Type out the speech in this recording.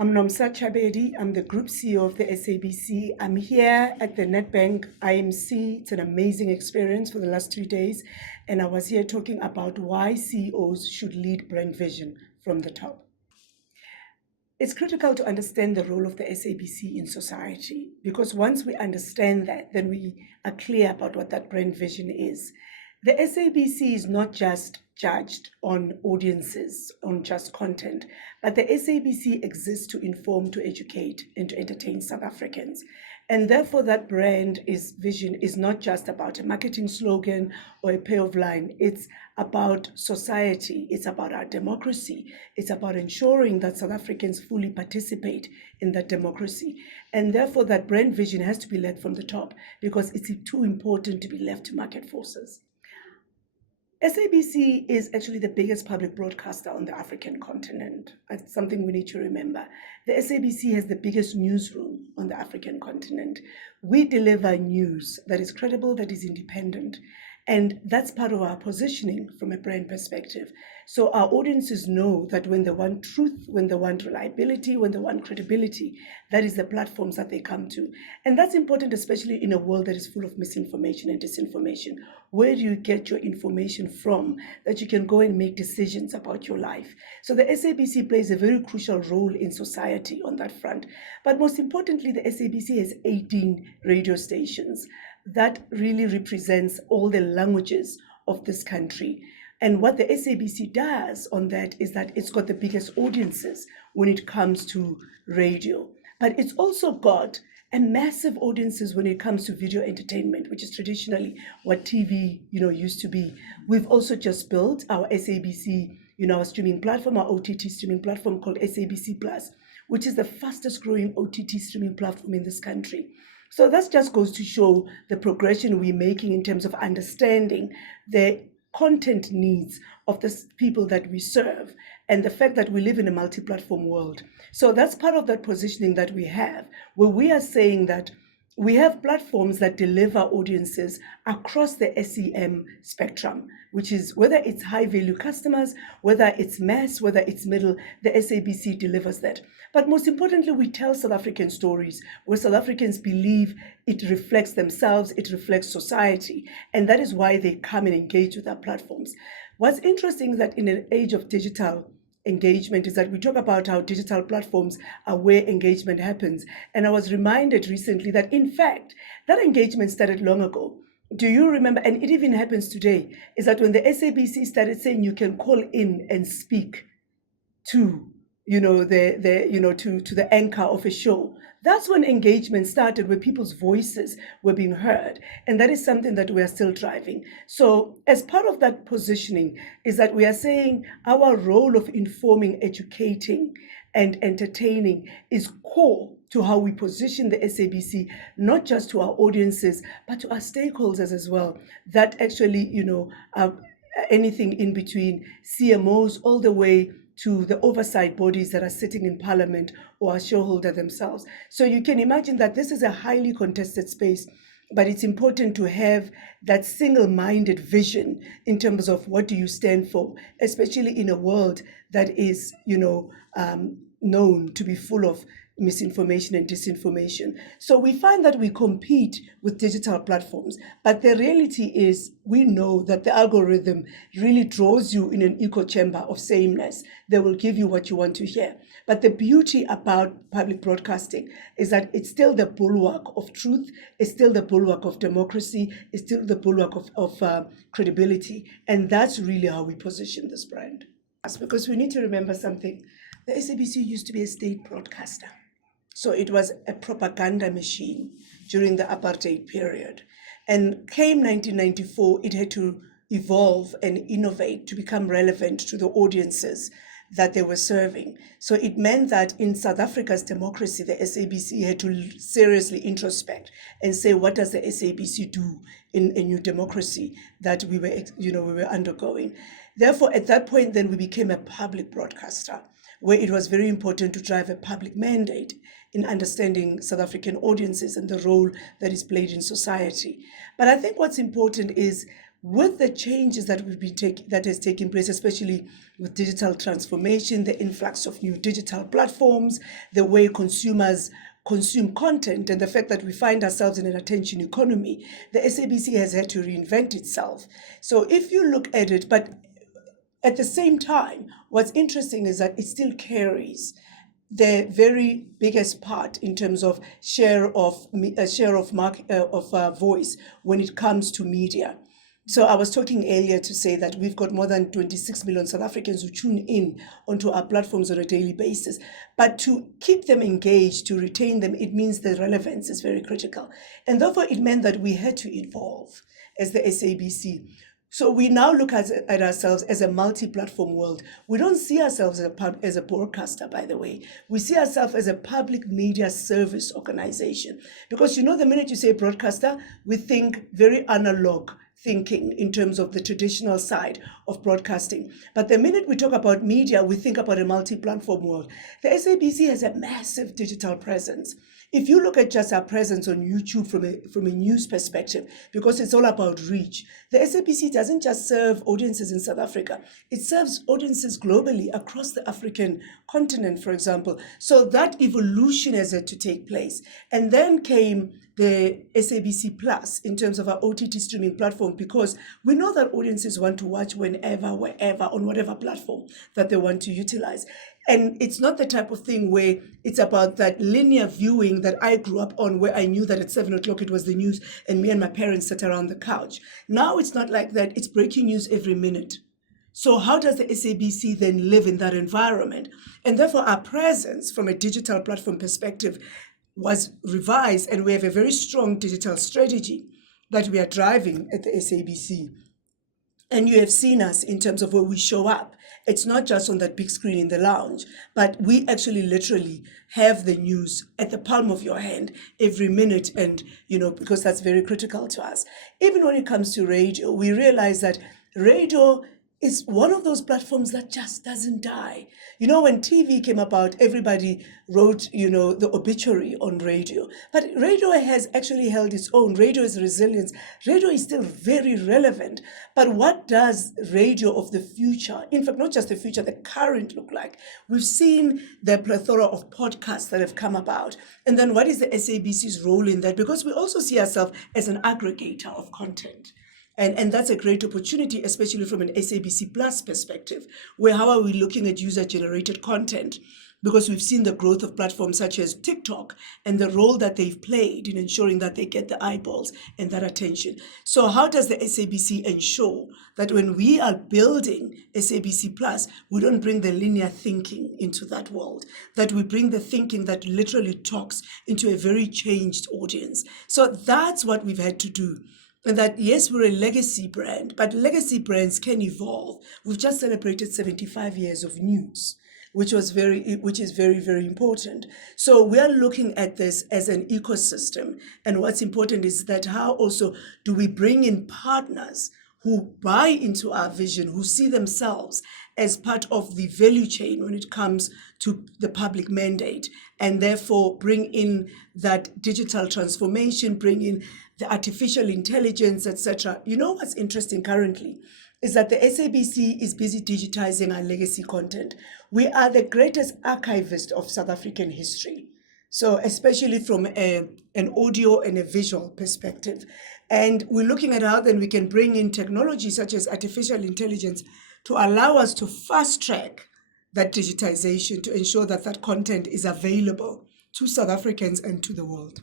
I'm Nomsa Chabeli. I'm the Group CEO of the SABC. I'm here at the Nedbank IMC. It's an amazing experience for the last 3 days. And I was here talking about why CEOs should lead brand vision from the top. It's critical to understand the role of the SABC in society, because once we understand that, then we are clear about what that brand vision is. The SABC is not just judged on audiences, on just content, but the SABC exists to inform, to educate, and to entertain South Africans. And therefore, that brand vision is not just about a marketing slogan or a payoff line. It's about society. It's about our democracy. It's about ensuring that South Africans fully participate in that democracy. And therefore, that brand vision has to be led from the top, because it's too important to be left to market forces. SABC is actually the biggest public broadcaster on the African continent. That's something we need to remember. The SABC has the biggest newsroom on the African continent. We deliver news that is credible, that is independent, and that's part of our positioning from a brand perspective. So our audiences know that when they want truth, when they want reliability, when they want credibility, that is the platforms that they come to. And that's important, especially in a world that is full of misinformation and disinformation. Where do you get your information from that you can go and make decisions about your life? So the SABC plays a very crucial role in society on that front. But most importantly, the SABC has 18 radio stations. That really represents all the languages of this country. And what the SABC does on that is that it's got the biggest audiences when it comes to radio. But it's also got a massive audiences when it comes to video entertainment, which is traditionally what TV, used to be. We've also just built our SABC, our streaming platform, our OTT streaming platform called SABC Plus, which is the fastest growing OTT streaming platform in this country. So that just goes to show the progression we're making in terms of understanding the content needs of the people that we serve, and the fact that we live in a multi-platform world. So that's part of that positioning that we have, where we are saying that we have platforms that deliver audiences across the SEM spectrum, which is whether it's high-value customers, whether it's mass, whether it's middle, the SABC delivers that. But most importantly, we tell South African stories where South Africans believe it reflects themselves, it reflects society, and that is why they come and engage with our platforms. What's interesting is that in an age of digital engagement is that we talk about how digital platforms are where engagement happens. And I was reminded recently that, in fact, that engagement started long ago. Do you remember, and it even happens today, is that when the SABC started saying you can call in and speak to to the anchor of a show, that's when engagement started, where people's voices were being heard. And that is something that we are still driving. So as part of that positioning is that we are saying our role of informing, educating, and entertaining is core to how we position the SABC, not just to our audiences, but to our stakeholders as well. That actually, anything in between CMOs all the way to the oversight bodies that are sitting in Parliament or our shareholder themselves. So you can imagine that this is a highly contested space, but it's important to have that single-minded vision in terms of what do you stand for, especially in a world that is, known to be full of misinformation and disinformation. So we find that we compete with digital platforms, but the reality is we know that the algorithm really draws you in an echo chamber of sameness. They will give you what you want to hear. But the beauty about public broadcasting is that it's still the bulwark of truth, it's still the bulwark of democracy, it's still the bulwark of credibility. And that's really how we position this brand. Because we need to remember something. The SABC used to be a state broadcaster. So it was a propaganda machine during the apartheid period. And came 1994, it had to evolve and innovate to become relevant to the audiences that they were serving. So it meant that in South Africa's democracy, the SABC had to seriously introspect and say, what does the SABC do in a new democracy that we were undergoing? Therefore, at that point, then we became a public broadcaster, where it was very important to drive a public mandate in understanding South African audiences and the role that is played in society. But I think what's important is with the changes that that has taken place, especially with digital transformation, the influx of new digital platforms, the way consumers consume content, and the fact that we find ourselves in an attention economy, the SABC has had to reinvent itself. So if you look at it, but at the same time, what's interesting is that it still carries the very biggest part in terms of share of voice when it comes to media. So I was talking earlier to say that we've got more than 26 million South Africans who tune in onto our platforms on a daily basis. But to keep them engaged, to retain them, it means the relevance is very critical. And therefore, it meant that we had to evolve as the SABC. So we now look at ourselves as a multi-platform world. We don't see ourselves as a broadcaster, by the way. We see ourselves as a public media service organization. Because the minute you say broadcaster, we think very analog thinking in terms of the traditional side of broadcasting. But the minute we talk about media, we think about a multi-platform world. The SABC has a massive digital presence. If you look at just our presence on YouTube from a news perspective, because it's all about reach, the SABC doesn't just serve audiences in South Africa, it serves audiences globally across the African continent, for example. So that evolution has had to take place. And then came the SABC Plus in terms of our OTT streaming platform, because we know that audiences want to watch whenever, wherever, on whatever platform that they want to utilize. And it's not the type of thing where it's about that linear viewing that I grew up on, where I knew that at 7 o'clock it was the news and me and my parents sat around the couch. Now it's not like that. It's breaking news every minute. So how does the SABC then live in that environment? And therefore our presence from a digital platform perspective was revised, and we have a very strong digital strategy that we are driving at the SABC. And you have seen us in terms of where we show up. It's not just on that big screen in the lounge, but we actually literally have the news at the palm of your hand every minute, and because that's very critical to us. Even when it comes to radio, we realize that radio is one of those platforms that just doesn't die. When TV came about, everybody wrote, the obituary on radio. But radio has actually held its own. Radio is resilience. Radio is still very relevant. But what does radio of the future, in fact, not just the future, the current look like? We've seen the plethora of podcasts that have come about. And then what is the SABC's role in that? Because we also see ourselves as an aggregator of content. And that's a great opportunity, especially from an SABC Plus perspective, where how are we looking at user-generated content? Because we've seen the growth of platforms such as TikTok and the role that they've played in ensuring that they get the eyeballs and that attention. So how does the SABC ensure that when we are building SABC Plus, we don't bring the linear thinking into that world, that we bring the thinking that literally talks into a very changed audience? So that's what we've had to do. And that, yes, we're a legacy brand, but legacy brands can evolve. We've just celebrated 75 years of news, which is very, very important. So we are looking at this as an ecosystem. And what's important is that how also do we bring in partners who buy into our vision, who see themselves as part of the value chain when it comes to the public mandate, and therefore bring in that digital transformation, bring in the artificial intelligence, etc. What's interesting currently is that the SABC is busy digitizing our legacy content. We are the greatest archivist of South African history. So especially from an audio and a visual perspective. And we're looking at how then we can bring in technology such as artificial intelligence to allow us to fast track that digitization, to ensure that that content is available to South Africans and to the world.